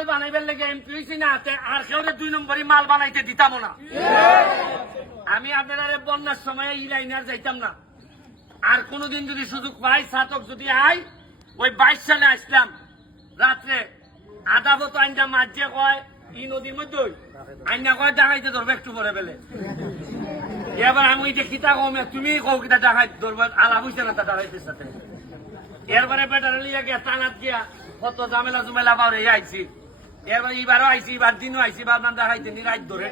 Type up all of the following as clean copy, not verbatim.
মাল বানাইবার লেগে এমপি হয়েছি না, আর কেউ 2 নম্বরই মাল বানাইতে দিতাম না। আমি আপনারা বন্যার সময় ই লাইনার যাইতাম না। আর কোনদিন যদি সুযোগ পাই, ছাতক যদি আই, ওই 22 সালে আসলাম রাত্রে আধা বত আইনটা মাঝে কয় ই নদীর মধ্যে আইনা কয় ডাকাইতে ধরবে একটু পরে বেলে। এবার আমি ওই যে খিতা কমে তুমি কৌ কিতা ডাকাই ধরবে, আলাপ হইছে না তা ডাকাইতের সাথে। এরপরে বেটারে লিয়ে গিয়া টানাত গিয়া কত ঝামেলা জুমেলা পাওয়া আইছি। এবার এবারও আইছি, এবার দিনও আইছি, বাবনান দেখাইতে নি রাত ধরে।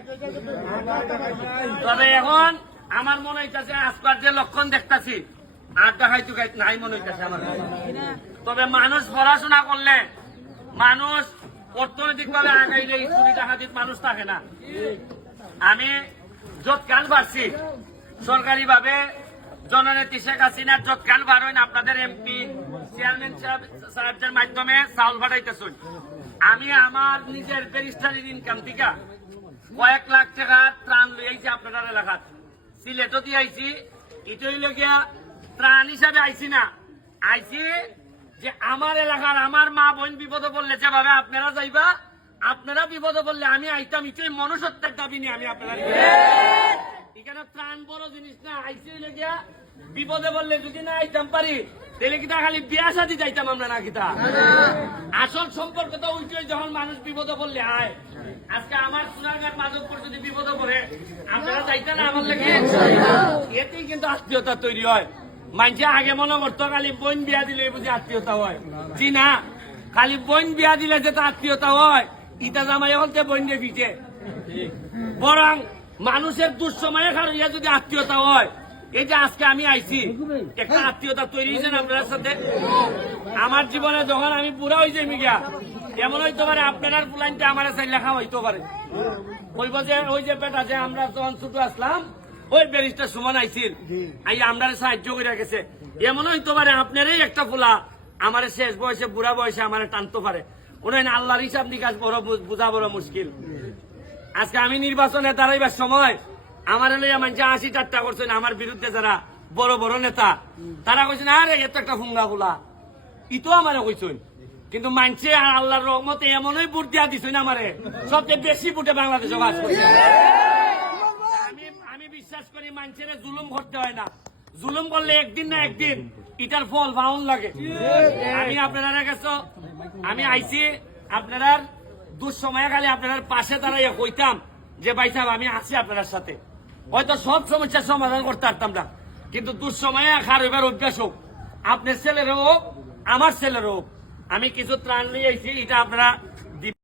তবে এখন আমার মনে হইতেছে আজকাল যে লক্ষণ দেখতেছি আর দেখাইতে নাই মনে হইতেছে আমার। তবে মানুষ পড়াশোনা করলে, মানুষ অর্থনৈতিক ভাবে আগাইলে চুরি ডাকাতির মানুষ থাকে না। আমি যৎকাল পারছি সরকারি ভাবে জননেত্রী শেখ হাসিনার যৎকাল পারেন আপনাদের এমপি চেয়ারম্যান সাহেবদের মাধ্যমে চাউল পাঠাইতেছেন। আমি আমার নিজের ব্যারিস্টারির ইনকাম থেকে কয়েক লাখ টাকা ত্রাণ লইয়াছি আপনাদের এলাকাত। সিলেটও দিয়ে আইছি, এটাই লগিয়া ত্রাণ হিসাবে আইছি না, আইছি যে আমার এলাকার আমার মা বোন বিপদে পড়লে যেভাবে আপনারা যাইবা, আপনারা বিপদে পড়লে আমি আইতাম, এটাই মনুষ্যত্বের দাবি নিয়ে আমি আপনারা এখানে ত্রাণ বড় জিনিস না। আইসি লেগিয়া বিপদে বললে যদি না আইতাম পারি, তাহলে কিতা খালি বিয়া শাদি যাইতাম আমরা না কিতা। আসল সম্পর্ক তো ওইটাই, যখন মানুষ বিপদে পড়লে আয়। আজকে আমার সোনারঘাট মাধবপুর যদি বিপদে পড়ে আপনারা যাইতেন না আমার লেগে, এতেই কিন্তু আত্মীয়তা তৈরি হয়। মানুষে আগে মনে করতো খালি বোন বিয়া দিলে বুঝি আত্মীয়তা হয়। জি না, খালি বোন বিয়া দিলে যেটা আত্মীয়তা হয়, ইটা জামাই হলতে বোন দিয়ে পিঠে। বরং মানুষের দুঃসময়ে খারিয়া যদি আত্মীয়তা হয়, এই যে আজকে আমি আইছি, একটা আত্মীয়তা তৈরি হয়েছে না আপনার সাথে। আমার জীবনে যখন আমি বুড়া হয়েছি মিগা, এমন হইতে পারে আপনার প্লানটা আমার চাই লেখা হইতে পারে। ওই বছর ওই যে বেটা যে আমরা যখন ছোট আসলাম, ওই ব্যারিস্টার সুমন আইছিল, আই আমরা সাহায্য করে গেছে। এমন হইতে পারে আপনারই একটা ফুলা আমার শেষ বয়সে বুড়া বয়সে আমার টানতে পারে। উনি আল্লাহর হিসাব নিকাশ বড় বোঝা বড় মুশকিল। আজকে আমি নির্বাচনে দাঁড়াইবার সময় আমার লইয়া মানুষ 80 ঠাট্টা করছেন। আমার বিরুদ্ধে যারা বড় বড় নেতা, তারা কইছেন আরে এত একটা ফুঙ্গা ফুলা, ইতো আমারে কইছেন। কিন্তু মানছে আল্লাহর রহমতে এমনই ভোট দিয়া দিছেন আমারে, সবচেয়ে বেশি ভোটে বাংলাদেশে বাস করছে। আমি বিশ্বাস করি মানুষের জুলুম করতে হয় না, জুলুম করলে একদিন না একদিন এটার ফল পাউন লাগে। আমি আপনারা কাছে আমি আইছি, আপনারা দুঃসময়ে খালি আপনার পাশে দাঁড়াইয়া কইতাম যে ভাই সাহেব আমি আছি আপনার সাথে। হয়তো সব সমস্যার সমাধান করতে পারতাম না, কিন্তু দুঃসময়ে খার হইবার অভ্যাস হোক, আপনার ছেলের হোক আমার ছেলের হোক। আমি কিছু ত্রাণ নিয়ে আইছি, এটা আপনারা